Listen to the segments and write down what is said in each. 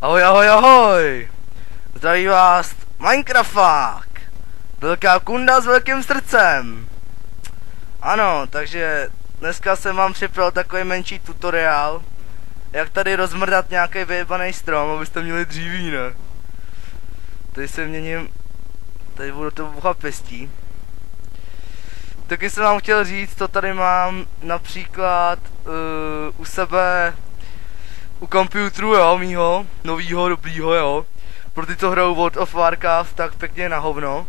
Ahoj, ahoj, ahoj! Zdraví vás Minecrafták! Velká kunda s velkým srdcem! Ano, takže dneska jsem vám připravil takový menší tutoriál, jak tady rozmrdat nějaký vyjebaný strom, abyste měli dříví, ne? Tady se měním, tady budu to buchapěstí. Taky jsem vám chtěl říct, co tady mám například u sebe u komputeru, jo, mýho, novýho, dobrýho, jo. Pro ty, co hrajou World of Warcraft, tak pěkně na hovno.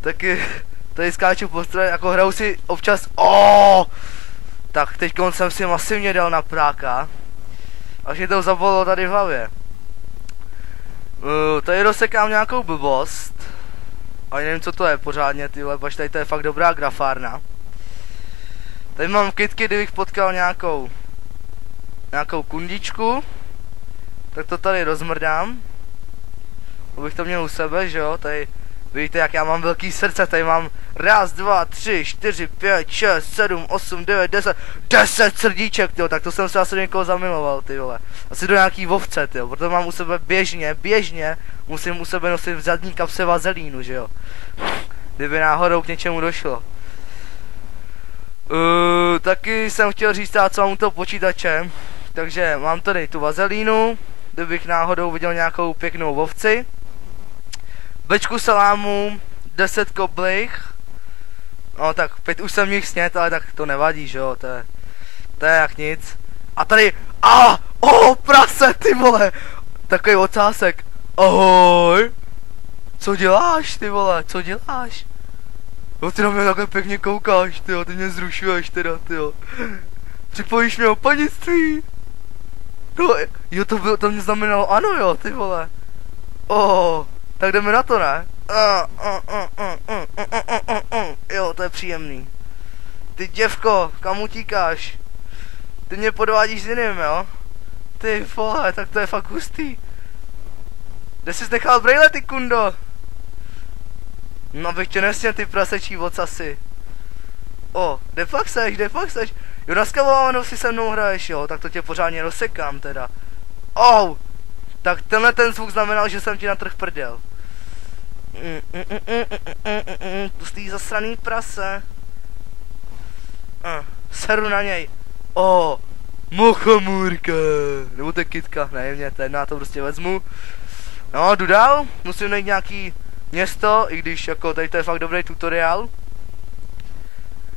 Taky tady skáču po stroje, jako hraju si občas, tak teď jsem si masivně dal na práka. Až mě to zabolilo tady v hlavě. Tady rozsekám nějakou blbost. A nevím, co to je pořádně, tyhle, pač tady to je fakt dobrá grafárna. Tady mám kytky, kdybych potkal nějakou kundičku, tak to tady rozmrdám. Abych to měl u sebe, že jo, tady vidíte, jak já mám velký srdce, tady mám 1, 2, 3, 4, 5, 6, 7, 8, 9, 10 srdíček, tyjo, tak to jsem se asi někoho zamiloval, ty vole. Asi do nějaký ovce, tyjo, proto mám u sebe běžně, musím u sebe nosit v zadní kapse vazelínu, že jo. Kdyby náhodou k něčemu došlo. Taky jsem chtěl říct, co mám u toho počítače, takže mám tady tu vazelínu, kdybych náhodou viděl nějakou pěknou ovci. Bečku salámu, 10 koblih, no tak 5 už jsem jich snět, ale tak to nevadí, že jo, to je jak nic. A tady, prase, ty vole, takový ocásek, ahoj, co děláš, ty vole, co děláš? Jo, ty na mě takhle pěkně koukáš, tyjo, ty mě zrušuješ teda, tyjo. Připojíš mě o panictví? No, jo, to mě znamenalo ano, jo, ty vole. Tak jdeme na to, ne? Jo, to je příjemný. Ty děvko, kam utíkáš? Ty mě podvádíš s jiným, jo? Ty vole, tak to je fakt hustý. Kde jsi nechal brejle, ty kundo? No bych tě nesměl, ty prasečí vocasy. Kde pak seš? Jo, na skavovánu si se mnou hraješ, jo, tak to tě pořádně rozsekám teda. Tak tenhle ten zvuk znamenal, že jsem ti natrh prdel. Pustý zasraný prase. Seru na něj. Mochomůrka. Nebo to je kytka, nevím, já to prostě vezmu. No, jdu dál, musím najít nějaký město, i když jako tady to je fakt dobrý tutoriál.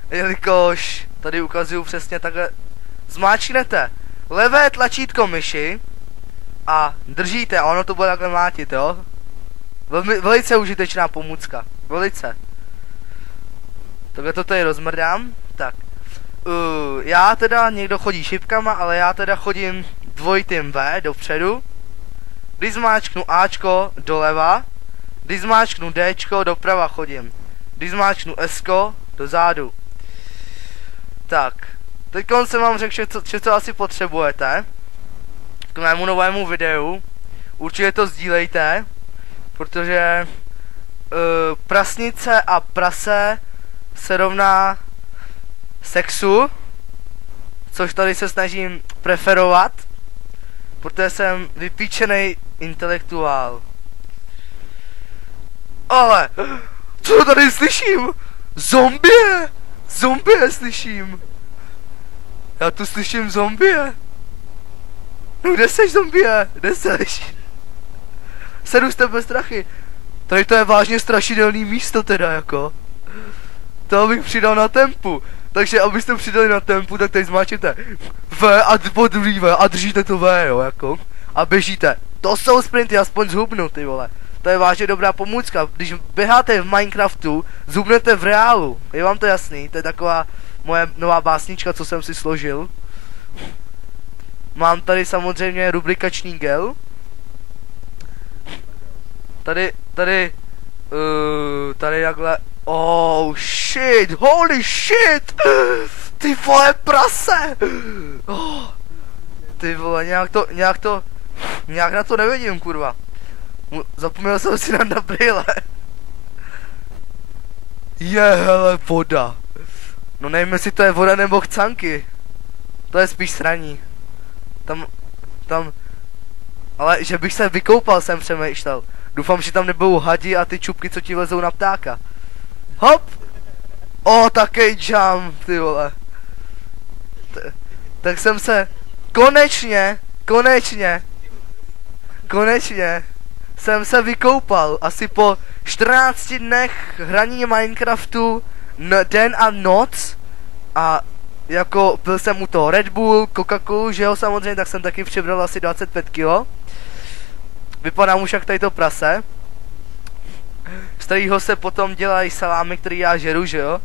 Jelikož tady ukazuju přesně takhle. Zmáčknete levé tlačítko myši a držíte a ono to bude takhle mlátit, jo. Velice užitečná pomůcka, velice. Takhle to tady rozmrdám, tak. Já teda, někdo chodí šipkama, ale já teda chodím dvojitým V dopředu. Když zmáčknu Ačko doleva, když zmáčknu Dčko doprava chodím. Když zmáčknu Sko dozadu. Tak, teď jsem vám řekl, že co asi potřebujete k mému novému videu. Určitě to sdílejte, protože prasnice a prase se rovná sexu, což tady se snažím preferovat, protože jsem vypíčený intelektuál. Ale, co tady slyším? Zombie slyším. Já tu slyším zombie. No kde seš, zombie? Kde seš? Sedu z tebe strachy. Tady to je vážně strašidelný místo teda jako. To bych přidal na tempu. Takže abyste přidali na tempu, tak tady zmáčete V a podruhý V a držíte to V, jo, jako. A běžíte. To jsou sprinty, aspoň zhubnu, ty vole. To je vážně dobrá pomůcka. Když běháte v Minecraftu, zhubnete v reálu. Je vám to jasný? To je taková moje nová básnička, co jsem si složil. Mám tady samozřejmě rubrikační gel. Tady takhle. Shit, holy shit! Ty vole prase! Ty vole, nějak na to nevidím, kurva. Zapomněl jsem si na brýle. Hele, voda. No nevím, jestli to je voda nebo chcanky. To je spíš sraní. Tam tam... Ale že bych se vykoupal, jsem přemýšlel. Doufám, že tam nebudou hadi a ty čupky, co ti lezou na ptáka. Hop! O, takej jump, ty vole. Tak jsem se... Konečně jsem se vykoupal. Asi po 14 dnech hraní Minecraftu den a noc. A jako byl jsem u toho Red Bull, Coca-Colu, že jo, samozřejmě, tak jsem taky přibral asi 25 kg. Vypadám už jak tady to prase. Z kterého se potom dělají salámy, který já žeru, že jo.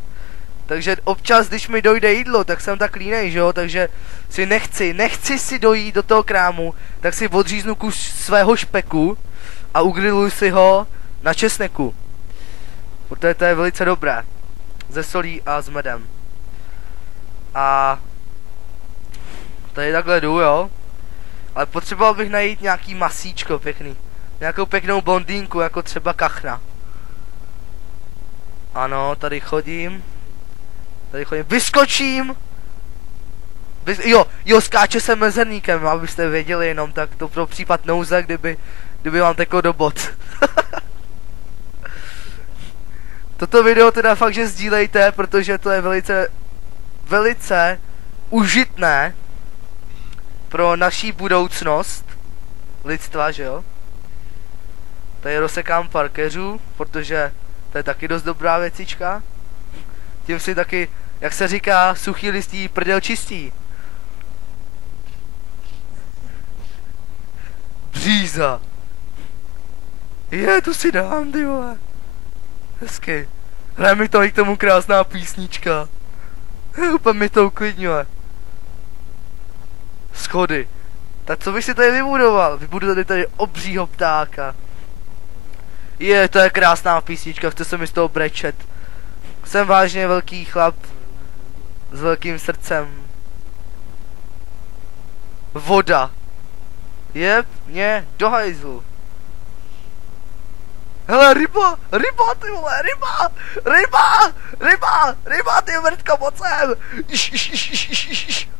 Takže občas, když mi dojde jídlo, tak jsem tak línej, že jo, takže si nechci si dojít do toho krámu, tak si odříznu kus svého špeku a ugriluji si ho na česneku. Protože to je velice dobré. Ze solí a s medem. A tady takhle jdu, jo. Ale potřeboval bych najít nějaký masíčko pěkný. Nějakou pěknou blondýnku, jako třeba Kachna. Ano, tady chodím. Vyskočím! Jo, skáče se mezerníkem, abyste věděli jenom, tak to pro případ nouze, kdyby vám teklo do bot. Toto video teda fakt, že sdílejte, protože to je velice užitné pro naší budoucnost lidstva, že jo? Tady rozsekám pár keřů, protože to je taky dost dobrá věcička. Tím si taky, jak se říká, suchý listí prdel čistí. Bříza. Tu si dám, ty vole. Hezky. Hraje mi to i k tomu krásná písnička. Úplně mi to uklidňuje. Schody. Tak co bych si tady vybudoval? Vybudu tady obřího ptáka. To je krásná písnička, chce se mi z toho brečet. Jsem vážně velký chlap s velkým srdcem. Voda. Mě do hajzlu. Hele, ryba, ty vole, ryba, ty vrtka, moc sem.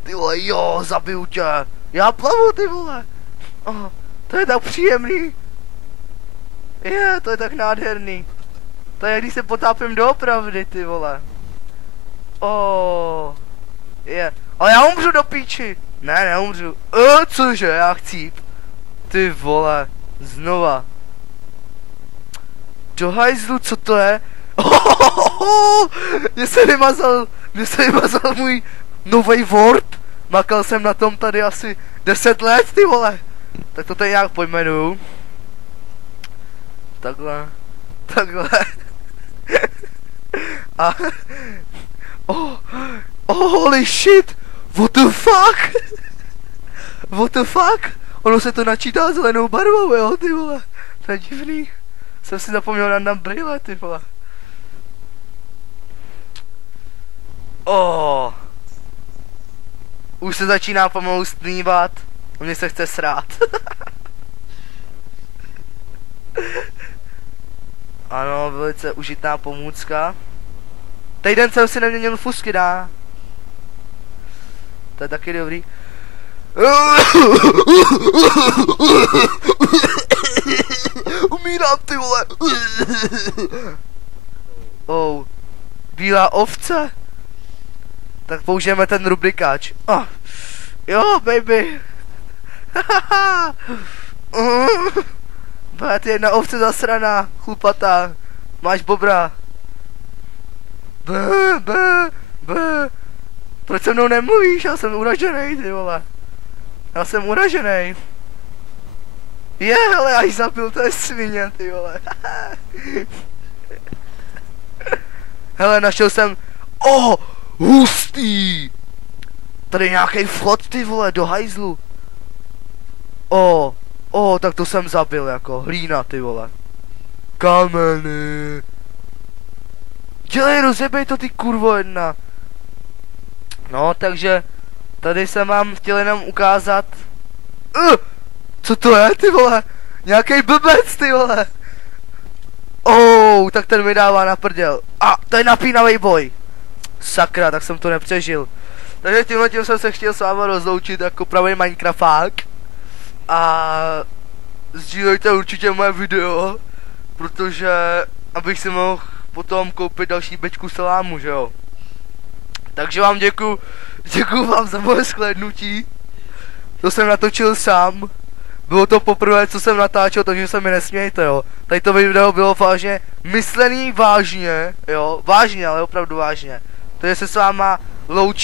Ty vole, jo, zabiju tě. Já plavu, ty vole. To je tak příjemný. To je tak nádherný. To je, když se potápím doopravdy, ty vole. Ale já umřu do píči. Ne, neumřu. Cože, já chci. Ty vole, znova. Do hajzlu, co to je? Mně se vymazal můj nový Word. Makal jsem na tom tady asi 10 let, ty vole. Tak to tady nějak pojmenuju. Takhle. A... holy shit! What the fuck? Ono se to načítá zelenou barvou, jo, ty vole. To je divný. Jsem si zapomněl na brýle, ty vole. Už se začíná pomalu stmívat. Mně se chce srát. Ano, velice užitná pomůcka. Týden jsem si neměnil fusky, dá. To je taky dobrý. Umírám, ty vole. Bílá ovce. Tak použijeme ten rubrikáč. Jo, baby. Ty jedna ovce zasraná, chlupatá. Máš bobra. Proč se mnou nemluvíš? Já jsem uražený, ty vole. Já jsem uražený. Hele, až zabil, to je svině, ty vole. Hele, našel jsem... hustý. Tady nějaký vchod, ty vole, do hajzlu. Tak to jsem zabil, jako hlína, ty vole. Kameny. Dělej, rozebej to, ty kurvo jedna. No, takže tady jsem vám chtěl jenom ukázat. Co to je, ty vole? Nějaký blbec, ty vole. Tak ten mi dává na prděl. To je napínavý boj. Sakra, tak jsem to nepřežil. Takže tímhle tím jsem se chtěl s váma rozloučit jako pravý Minecrafták. A sdílejte určitě moje video, protože abych si mohl potom koupit další bečku salámu, že jo. Takže vám děkuju vám za moje shlédnutí. To jsem natočil sám. Bylo to poprvé, co jsem natáčel, takže se mi nesmějte, jo. Tady to video bylo vážně myslený vážně, jo. Vážně, ale opravdu vážně. Takže se s váma loučí.